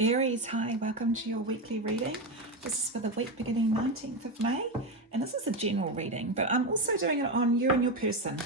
Aries, hi, welcome to your weekly reading. This is for the week beginning 19th of May, and this is a general reading, but I'm also doing it on you and your person.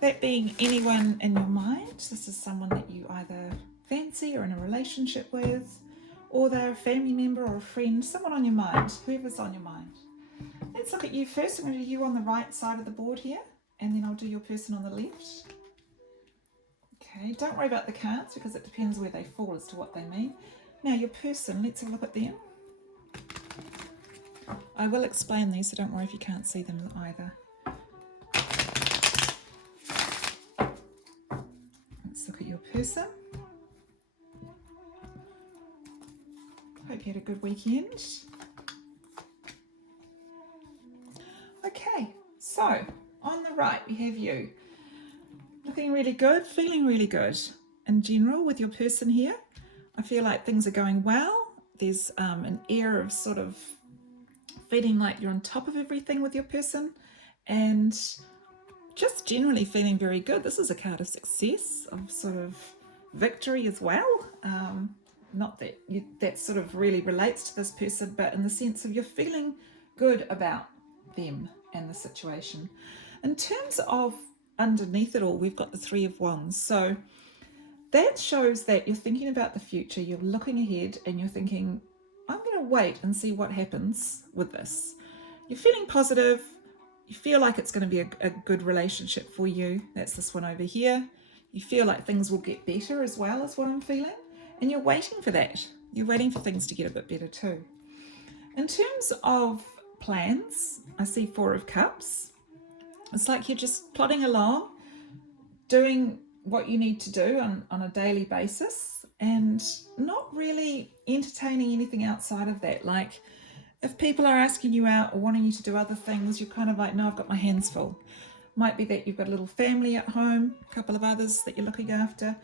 That being anyone in your mind. This is someone that you either fancy or in a relationship with, or they're a family member or a friend, someone on your mind, whoever's on your mind. Let's look at you first. I'm going to do you on the right side of the board here, and then I'll do your person on the left. Okay, don't worry about the cards because it depends where they fall as to what they mean. Now your person, let's have a look at them. I will explain these, so don't worry if you can't see them either. Let's look at your person. Hope you had a good weekend. Okay, so on the right we have you. Looking really good, feeling really good. In general with your person here, I feel like things are going well. There's an air of sort of feeling like you're on top of everything with your person and just generally feeling very good. This is a card of success, of sort of victory as well. Not that that sort of really relates to this person, but in the sense of you're feeling good about them and the situation. In terms of underneath it all, we've got the Three of Wands. So that shows that you're thinking about the future, you're looking ahead and you're thinking, I'm going to wait and see what happens with this. You're feeling positive. You feel like it's going to be a good relationship for you. That's this one over here. You feel like things will get better as well, as what I'm feeling. And you're waiting for that. You're waiting for things to get a bit better too. In terms of plans, I see Four of Cups. It's like you're just plodding along, doing what you need to do on a daily basis and not really entertaining anything outside of that. Like if people are asking you out or wanting you to do other things, you're kind of like, no, I've got my hands full. Might be that you've got a little family at home, a couple of others that you're looking after,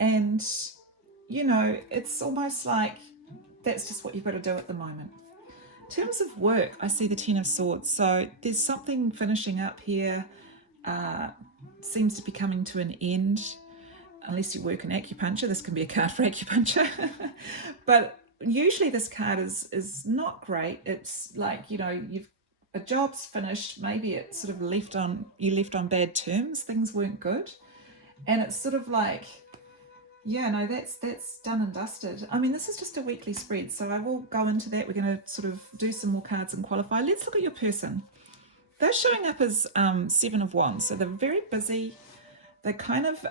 and you know, it's almost like that's just what you've got to do at the moment. In terms of work, I see the Ten of Swords. So there's something finishing up here, seems to be coming to an end. Unless you work in acupuncture, this can be a card for acupuncture. But usually this card is not great. It's like, you know, a job's finished, maybe it's sort of you left on bad terms, things weren't good. And it's sort of like, yeah, no, that's done and dusted. I mean, this is just a weekly spread, so I will go into that. We're going to sort of do some more cards and qualify. Let's look at your person. They're showing up as Seven of Wands, so they're very busy. They kind of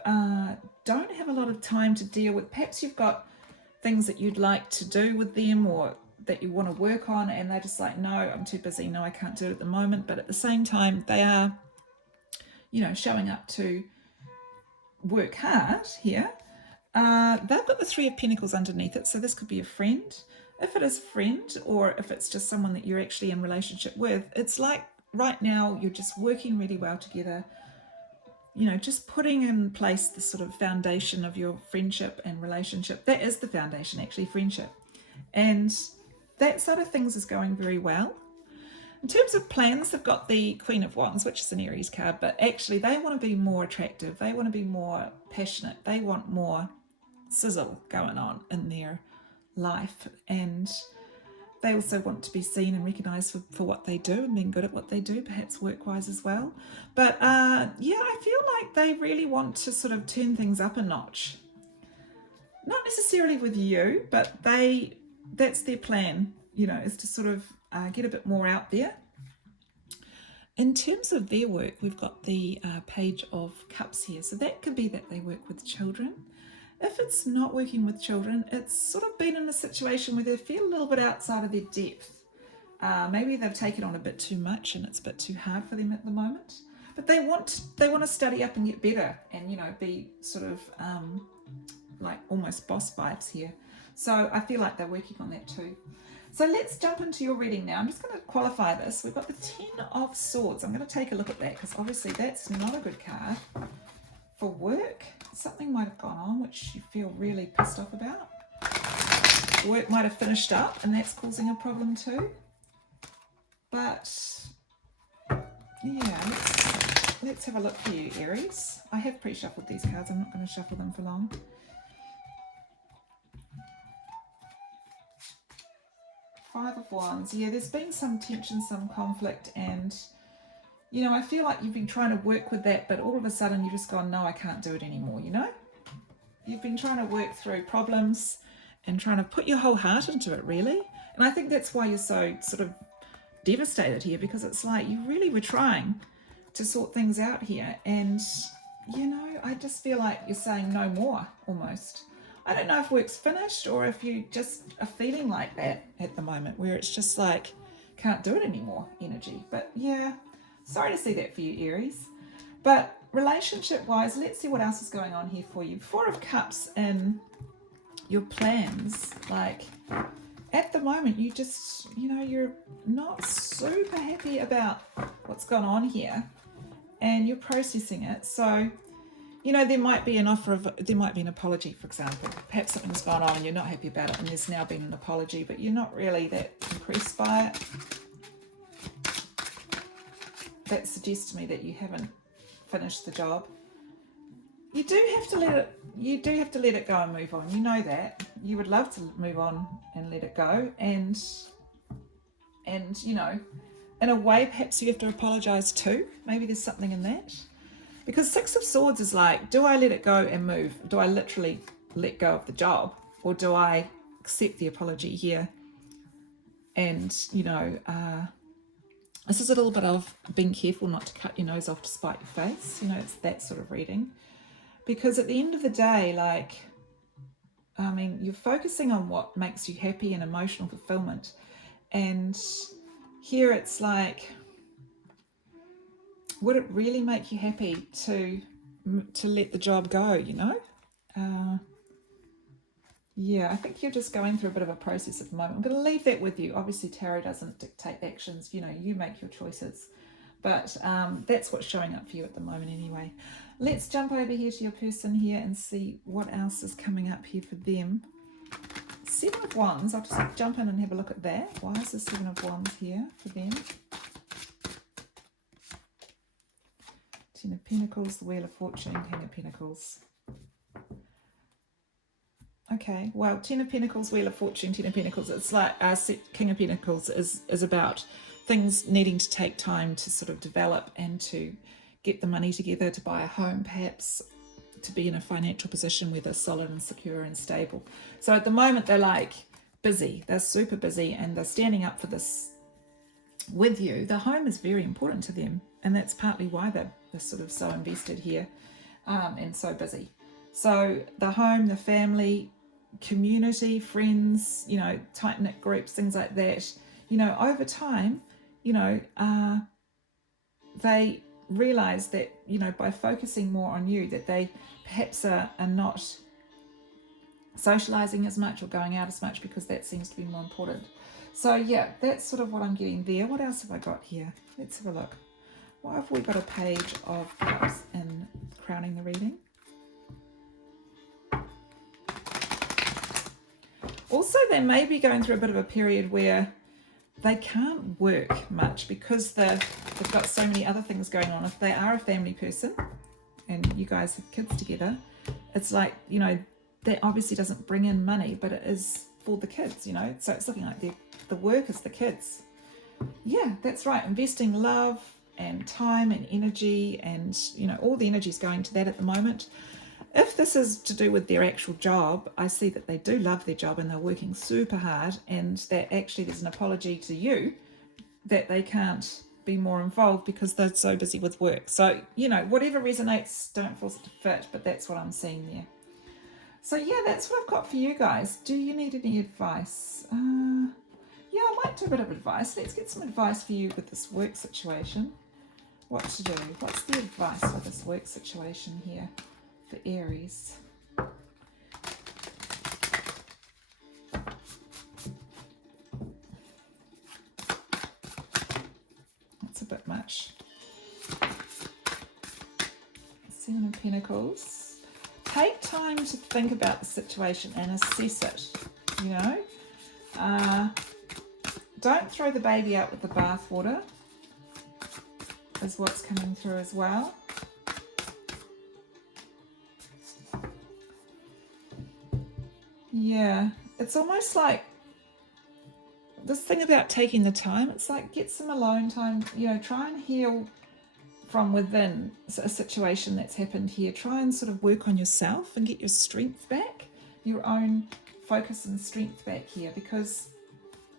don't have a lot of time to deal with. Perhaps you've got things that you'd like to do with them or that you want to work on, and they're just like, no, I'm too busy. No, I can't do it at the moment. But at the same time, they are, you know, showing up to work hard here. They've got the Three of Pentacles underneath it, so this could be a friend. If it is a friend or if it's just someone that you're actually in relationship with, it's like right now you're just working really well together, you know, just putting in place the sort of foundation of your friendship and relationship. That is the foundation, actually, friendship. And that sort of things is going very well. In terms of plans, they've got the Queen of Wands, which is an Aries card, but actually they want to be more attractive. They want to be more passionate. They want more sizzle going on in their life, and they also want to be seen and recognised for what they do and being good at what they do, perhaps work-wise as well. But yeah, I feel like they really want to sort of turn things up a notch. Not necessarily with you, but that's their plan, you know, is to sort of get a bit more out there. In terms of their work, we've got the Page of Cups here. So that could be that they work with children. If it's not working with children, it's sort of been in a situation where they feel a little bit outside of their depth. Maybe they've taken on a bit too much and it's a bit too hard for them at the moment. But they want to study up and get better and, you know, be sort of like almost boss vibes here. So I feel like they're working on that too. So let's jump into your reading now. I'm just going to qualify this. We've got the Ten of Swords. I'm going to take a look at that because obviously that's not a good card. For work, something might have gone on which you feel really pissed off about. Work might have finished up and that's causing a problem too. But yeah, let's have a look for you, Aries. I have pre-shuffled these cards. I'm not going to shuffle them for long. Five of Wands. Yeah, there's been some tension, some conflict, and you know, I feel like you've been trying to work with that, but all of a sudden you've just gone, no, I can't do it anymore, you know? You've been trying to work through problems and trying to put your whole heart into it, really. And I think that's why you're so sort of devastated here, because it's like you really were trying to sort things out here, and you know, I just feel like you're saying no more almost. I don't know if work's finished or if you just are feeling like that at the moment, where it's just like can't do it anymore energy. But yeah, sorry to see that for you, Aries. But relationship wise, let's see what else is going on here for you. Four of Cups in your plans, like at the moment you just, you know, you're not super happy about what's gone on here and you're processing it. So you know, there might be an apology, for example. Perhaps something's gone on and you're not happy about it and there's now been an apology, but you're not really that impressed by it. That suggests to me that you haven't finished the job. You do have to let it go and move on. You know that. You would love to move on and let it go, and you know, in a way perhaps you have to apologize too. Maybe there's something in that. Because Six of Swords is like, do I let it go and move? Do I literally let go of the job? Or do I accept the apology here? And, you know, this is a little bit of being careful not to cut your nose off to spite your face. You know, it's that sort of reading. Because at the end of the day, like, I mean, you're focusing on what makes you happy and emotional fulfillment. And here it's like, would it really make you happy to let the job go, you know? Yeah, I think you're just going through a bit of a process at the moment. I'm going to leave that with you. Obviously, tarot doesn't dictate actions. You know, you make your choices. But that's what's showing up for you at the moment anyway. Let's jump over here to your person here and see what else is coming up here for them. Seven of Wands. I'll just jump in and have a look at that. Why is the Seven of Wands here for them? Ten of Pentacles, the Wheel of Fortune, King of Pentacles. Okay, well, Ten of Pentacles, Wheel of Fortune, Ten of Pentacles, it's like King of Pentacles is about things needing to take time to sort of develop and to get the money together to buy a home, perhaps to be in a financial position where they're solid and secure and stable. So at the moment they're like busy, they're super busy, and they're standing up for this with you. The home is very important to them, and that's partly why they're sort of so invested here and so busy. So the home, the family, community, friends, you know, tight-knit groups, things like that, you know, over time, you know, they realize that, you know, by focusing more on you, that they perhaps are not socializing as much or going out as much because that seems to be more important. So yeah, that's sort of what I'm getting there. What else have I got here? Let's have a look. Why have we got a Page of Cups in crowning the reading? Also, they may be going through a bit of a period where they can't work much because they've got so many other things going on. If they are a family person and you guys have kids together, it's like, you know, that obviously doesn't bring in money, but it is for the kids, you know. So it's looking like the work is the kids. Yeah, that's right. Investing love and time and energy, and, you know, all the energy is going to that at the moment. If this is to do with their actual job, I see that they do love their job and they're working super hard, and that actually there's an apology to you that they can't be more involved because they're so busy with work. So, you know, whatever resonates, don't force it to fit, but that's what I'm seeing there. So yeah, that's what I've got for you guys. Do you need any advice? Yeah, I might do a bit of advice. Let's get some advice for you with this work situation. What to do? What's the advice for this work situation here for Aries? That's a bit much. Seven of Pentacles. Take time to think about the situation and assess it, you know. Don't throw the baby out with the bathwater is what's coming through as well. Yeah, it's almost like this thing about taking the time, it's like get some alone time, you know, try and heal from within a situation that's happened here. Try and sort of work on yourself and get your strength back, your own focus and strength back here, because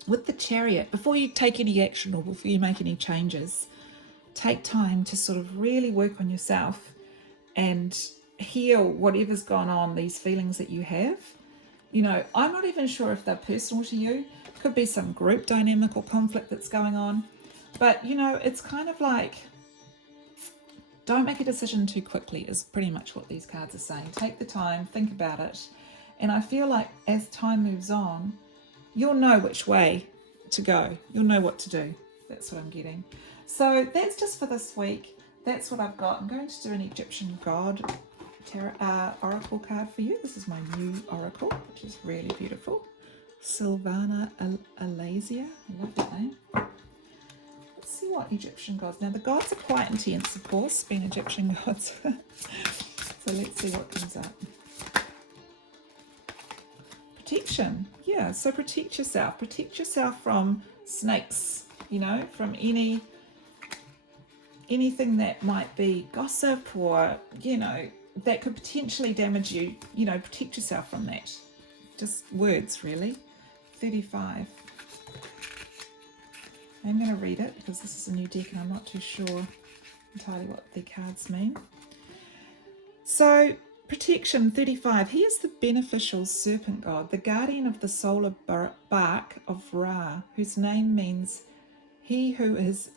with the Chariot, before you take any action or before you make any changes, take time to sort of really work on yourself and heal whatever's gone on, these feelings that you have. You know, I'm not even sure if they're personal to you. It could be some group dynamic or conflict that's going on. But, you know, it's kind of like, don't make a decision too quickly is pretty much what these cards are saying. Take the time, think about it. And I feel like as time moves on, you'll know which way to go. You'll know what to do. That's what I'm getting. So that's just for this week. That's what I've got. I'm going to do an Egyptian god oracle card for you. This is my new oracle, which is really beautiful. Sylvana Alasia. I love that name. Let's see what Egyptian gods. Now the gods are quite intense, of course, being Egyptian gods. So let's see what comes up. Protection. Yeah, so protect yourself. Protect yourself from snakes, you know, from anything that might be gossip or, you know, that could potentially damage you. You know, protect yourself from that. Just words, really. 35. I'm going to read it because this is a new deck and I'm not too sure entirely what the cards mean. So, protection 35. He is the beneficial serpent god, the guardian of the solar bark of Ra, whose name means he who is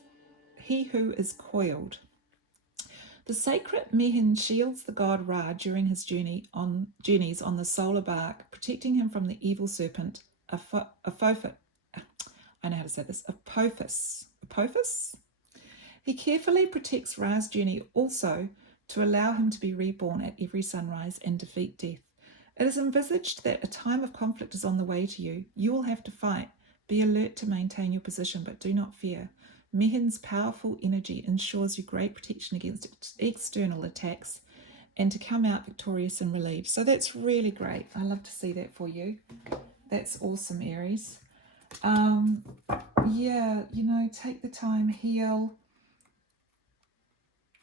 coiled. The sacred Mehin shields the god Ra during his journeys on the solar bark, protecting him from the evil serpent Apophis. He carefully protects Ra's journey also to allow him to be reborn at every sunrise and defeat death. It is envisaged that a time of conflict is on the way to you. You will have to fight. Be alert to maintain your position, but do not fear. Mehin's powerful energy ensures you great protection against external attacks and to come out victorious and relieved. So that's really great. I love to see that for you. That's awesome, Aries. Yeah, you know, take the time, heal.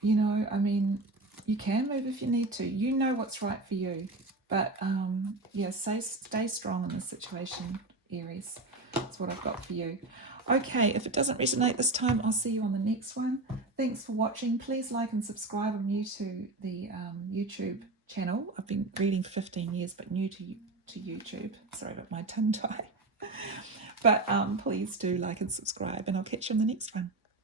You know, I mean, you can move if you need to. You know what's right for you. But, yeah, stay strong in this situation, Aries. That's what I've got for you. Okay, if it doesn't resonate this time, I'll see you on the next one. Thanks for watching. Please like and subscribe. I'm new to the YouTube channel. I've been reading for 15 years, but new to YouTube. Sorry about my tongue tie. But please do like and subscribe, and I'll catch you on the next one.